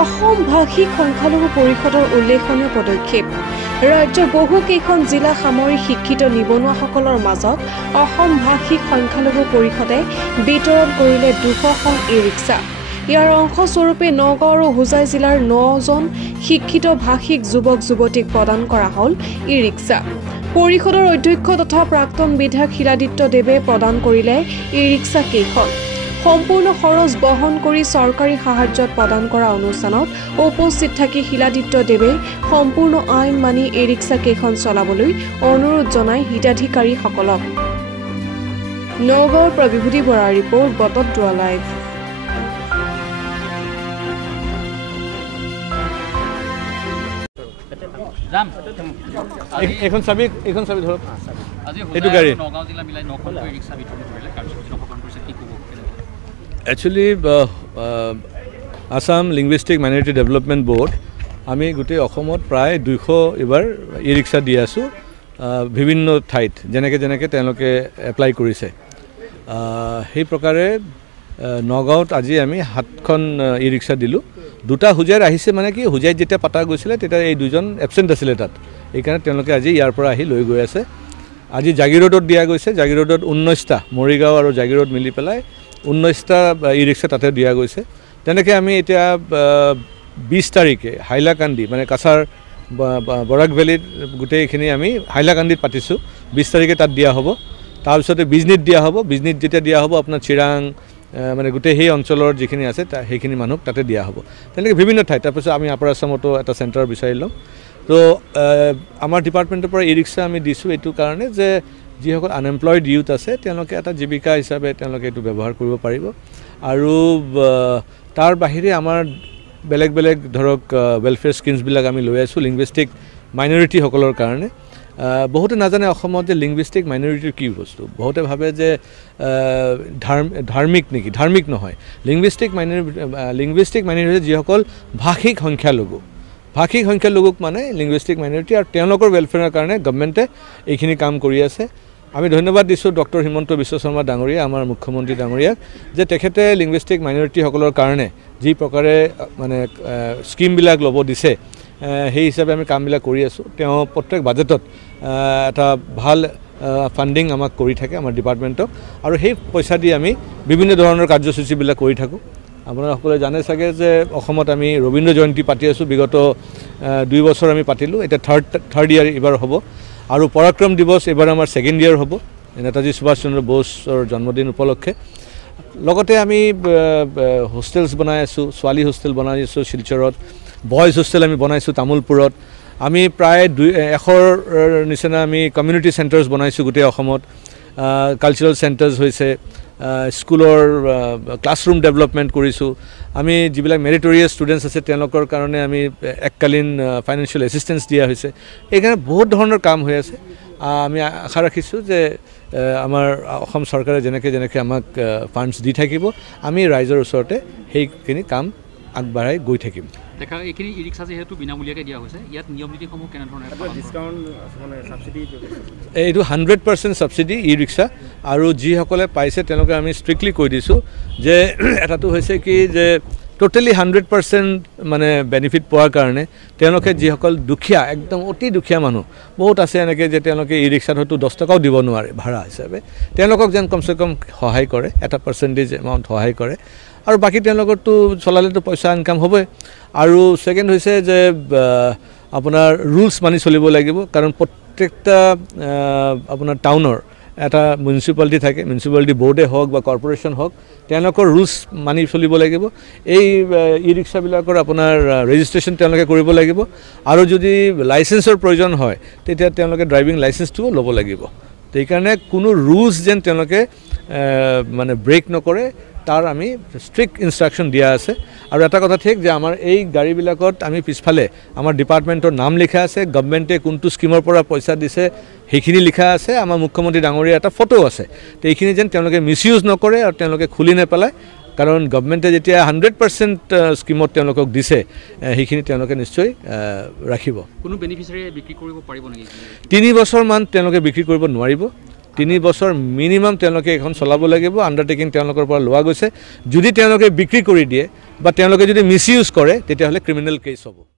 অসম ভাষিক সংখ্যালঘু পৰিষদৰ উল্লেখনীয় পদক্ষেপ ৰাজ্যৰ বহুকেইখন জিলা সামৰি শিক্ষিত নিবনুৱাসকলৰ মাজত অসম ভাষিক সংখ্যালঘু পৰিষদে বিতৰণ কৰিলে 200খন ই-ৰিক্সা। ইয়াৰ অংশস্বৰূপে নগাঁও আৰু হোজাই জিলাৰ 9জন শিক্ষিত ভাষিক যুৱক যুৱতীক প্ৰদান কৰা হ'ল ই-ৰিক্সা। পৰিষদৰ অধ্যক্ষ তথা প্ৰাক্তন বিধায়ক শিলাদিত্য দেৱে প্ৰদান কৰিলে ই-ৰিক্সা কেইখন। সম্পূৰ্ণ খৰচ বহন কৰি চৰকাৰী সাহায্যত প্ৰদান কৰা অনুষ্ঠানত উপস্থিত থাকি শিলাদিত্য দেৱে সম্পূৰ্ণ আইন মানি ই-ৰিক্সা কেইখন চলাবলৈ অনুৰোধ জনায় হিতাধিকাৰীসকলক। নগাঁৱৰ পৰা বিভূতি বৰাৰ ৰিপৰ্ট, বটদ্ৰৱা লাইভ। এখন চাবি ধৰক এইটো গাড়ী actually Assam linguistic minority development board আমি গোটেই অসমত প্ৰায় 200 এবাৰ ই-ৰিক্সা দি আছোঁ বিভিন্ন ঠাইত যেনেকৈ তেওঁলোকে এপ্লাই কৰিছে। সেই প্ৰকাৰে নগাঁৱত আজি আমি 7খন ই-ৰিক্সা দিলোঁ। 2টা হোজাইত আহিছে, মানে কি হোজাইত যেতিয়া পাতা গৈছিলে তেতিয়া এই 2জন এবচেণ্ট আছিলে তাত, সেইকাৰণে তেওঁলোকে আজি ইয়াৰ পৰা আহি লৈ গৈ আছে। আজি জাগিৰোডত দিয়া গৈছে, জাগিৰোডত 19টা, মৰিগাঁও আৰু জাগিৰোড মিলি পেলাই 19টা ই-ৰিক্সা তাতে দিয়া গৈছে। তেনেকৈ আমি এতিয়া 20 তাৰিখে হাইলাকান্দি মানে কাছাৰ বৰাক ভেলীত গোটেইখিনি আমি হাইলাকান্দিত পাতিছোঁ। 20 তাৰিখে তাত দিয়া হ'ব। তাৰপিছতে বিজনীত দিয়া হ'ব। বিজনীত যেতিয়া দিয়া হ'ব আপোনাৰ চিৰাং মানে গোটেই সেই অঞ্চলৰ যিখিনি আছে সেইখিনি মানুহক তাতে দিয়া হ'ব। তেনেকৈ বিভিন্ন ঠাইত। তাৰপিছত আমি আপাৰ আছামতো এটা চেণ্টাৰ বিচাৰি ল'ম। তো আমাৰ ডিপাৰ্টমেণ্টৰ পৰা ই-ৰিক্সা আমি দিছোঁ এইটো কাৰণে যে যিসকল আনএমপ্লয়ড ইউথ আছে তেওঁলোকে এটা জীৱিকা হিচাপে তেওঁলোকে এইটো ব্যৱহাৰ কৰিব পাৰিব। আৰু তাৰ বাহিৰে আমাৰ বেলেগ ধৰক ৱেলফেয়াৰ স্কিমছবিলাক আমি লৈ আছোঁ লিংগুইষ্টিক মাইনৰিটিসকলৰ কাৰণে। বহুতে নাজানে অসমত যে লিংগুইষ্টিক মাইনৰিটিৰ কি বস্তু। বহুতে ভাবে যে ধাৰ্মিক নেকি, ধাৰ্মিক নহয়। লিংগুইষ্টিক মাইনৰিটি যিসকল ভাষিক সংখ্যালঘুক মানে লিংগুইষ্টিক মাইনৰিটি, আৰু তেওঁলোকৰ ৱেলফেয়াৰৰ কাৰণে গভৰ্ণমেণ্টে এইখিনি কাম কৰি আছে। আমি ধন্যবাদ দিছোঁ ডক্টৰ হিমন্ত বিশ্ব শৰ্মা ডাঙৰীয়া, আমাৰ মুখ্যমন্ত্ৰী ডাঙৰীয়াক, যে তেখেতে লিংগুইষ্টিক মাইনৰিটিসকলৰ কাৰণে যি প্ৰকাৰে মানে স্কিমবিলাক ল'ব দিছে সেই হিচাপে আমি কামবিলাক কৰি আছোঁ। তেওঁ প্ৰত্যেক বাজেটত এটা ভাল ফাণ্ডিং আমাক কৰি থাকে আমাৰ ডিপাৰ্টমেণ্টক, আৰু সেই পইচা দি আমি বিভিন্ন ধৰণৰ কাৰ্যসূচীবিলাক কৰি থাকোঁ। আপোনালোকে সকলোৱে জানে চাগে যে অসমত আমি ৰবীন্দ্ৰ জয়ন্তী পাতি আছোঁ। বিগত 2 বছৰ আমি পাতিলোঁ, এতিয়া থাৰ্ড ইয়াৰ এইবাৰ হ'ব। আৰু পৰাক্ৰম দিৱস এইবাৰ আমাৰ 2nd ইয়াৰ হ'ব, নেতাজী সুভাষ চন্দ্ৰ বোসৰ জন্মদিন উপলক্ষে। লগতে আমি হোষ্টেলছ বনাই আছোঁ, ছোৱালী হোষ্টেল বনাই আছোঁ শিলচৰত, বয়জ হোষ্টেল আমি বনাইছোঁ তামোলপুৰত। আমি প্ৰায় 100ৰ নিচিনা আমি কমিউনিটি চেণ্টাৰ্ছ বনাইছোঁ গোটেই অসমত। কালচাৰেল চেণ্টাৰ্ছ হৈছে, স্কুলৰ ক্লাছৰুম ডেভেলপমেণ্ট কৰিছোঁ। আমি যিবিলাক মেৰিটৰিয়াছ ষ্টুডেণ্টছ আছে তেওঁলোকৰ কাৰণে আমি এককালীন ফাইনেন্সিয়েল এছিষ্টেঞ্চ দিয়া হৈছে। এইকাৰণে বহুত ধৰণৰ কাম হৈ আছে। আমি আশা ৰাখিছোঁ যে আমাৰ অসম চৰকাৰে যেনেকৈ আমাক ফাণ্ডছ দি থাকিব, আমি ৰাইজৰ ওচৰতে সেইখিনি কাম আগবঢ়াই গৈ থাকিম। এইখিনি ই-ৰিক্সা যিহেতু বিনামূলীয়াকৈ দিয়া হৈছে, ইয়াত নিয়ম নীতিসমূহ কেনেধৰণে ডিছকাউণ্ট মানে ছাবচিডি? এইটো 100% ছাবচিডি ই-ৰিক্সা, আৰু যিসকলে পাইছে তেওঁলোকে আমি ষ্ট্ৰিক্টলি কৈ দিছোঁ যে এটাটো হৈছে কি যে টোটেলি 100% মানে বেনিফিট পোৱাৰ কাৰণে তেওঁলোকে যিসকল দুখীয়া, একদম অতি দুখীয়া মানুহ বহুত আছে এনেকৈ যে তেওঁলোকে ই-ৰিক্সাত হয়তো 10 টকাও দিব নোৱাৰে ভাড়া হিচাপে, তেওঁলোকক যেন কমচে কম সহায় কৰে, এটা পাৰ্চেণ্টেজ এমাউণ্ট সহায় কৰে। আৰু বাকী তেওঁলোকৰতো চলালেতো পইচা ইনকাম হ'বই। আৰু ছেকেণ্ড হৈছে যে আপোনাৰ ৰুলছ মানি চলিব লাগিব, কাৰণ প্ৰত্যেকটা আপোনাৰ টাউনৰ এটা মিউনিচিপালিটি থাকে, মিউনিচিপালিটি বৰ্ডে হওক বা কৰ্পৰেশ্যন হওক, তেওঁলোকৰ ৰুলছ মানি চলিব লাগিব। এই ই-ৰিক্সাবিলাকৰ আপোনাৰ ৰেজিষ্ট্ৰেশ্যন তেওঁলোকে কৰিব লাগিব, আৰু যদি লাইচেঞ্চৰ প্ৰয়োজন হয় তেতিয়া তেওঁলোকে ড্ৰাইভিং লাইচেঞ্চটোও ল'ব লাগিব। সেইকাৰণে কোনো ৰুলছ যেন তেওঁলোকে মানে ব্ৰেক নকৰে তাৰ আমি ষ্ট্ৰিক্ট ইনষ্ট্ৰাকশ্যন দিয়া আছে। আৰু এটা কথা ঠিক যে আমাৰ এই গাড়ীবিলাকত আমি পিছফালে আমাৰ ডিপাৰ্টমেণ্টৰ নাম লিখা আছে, গভৰ্ণমেণ্টে কোনটো স্কিমৰ পৰা পইচা দিছে সেইখিনি লিখা আছে, আমাৰ মুখ্যমন্ত্ৰী ডাঙৰীয়া এটা ফটো আছে। তো এইখিনি যেন তেওঁলোকে মিছ ইউজ নকৰে আৰু তেওঁলোকে খুলি নেপেলায়, কাৰণ গভৰ্ণমেণ্টে যেতিয়া 100% স্কিমত তেওঁলোকক দিছে সেইখিনি তেওঁলোকে নিশ্চয় ৰাখিব। কোনো বেনিফিচিয়াৰীয়ে বিক্ৰী কৰিব পাৰিব নেকি? 3 বছৰমান তেওঁলোকে বিক্ৰী কৰিব নোৱাৰিব। 3 বছৰ মিনিমাম তেওঁলোকে এখন চলাব লাগিব আণ্ডাৰটেকিং তেওঁলোকৰ পৰা লোৱা গৈছে যদি তেওঁলোকে বিক্ৰী কৰি দিয়ে বা তেওঁলোকে যদি মিছইউজ কৰে তেতিয়াহ'লে ক্ৰিমিনেল কেছ হ'ব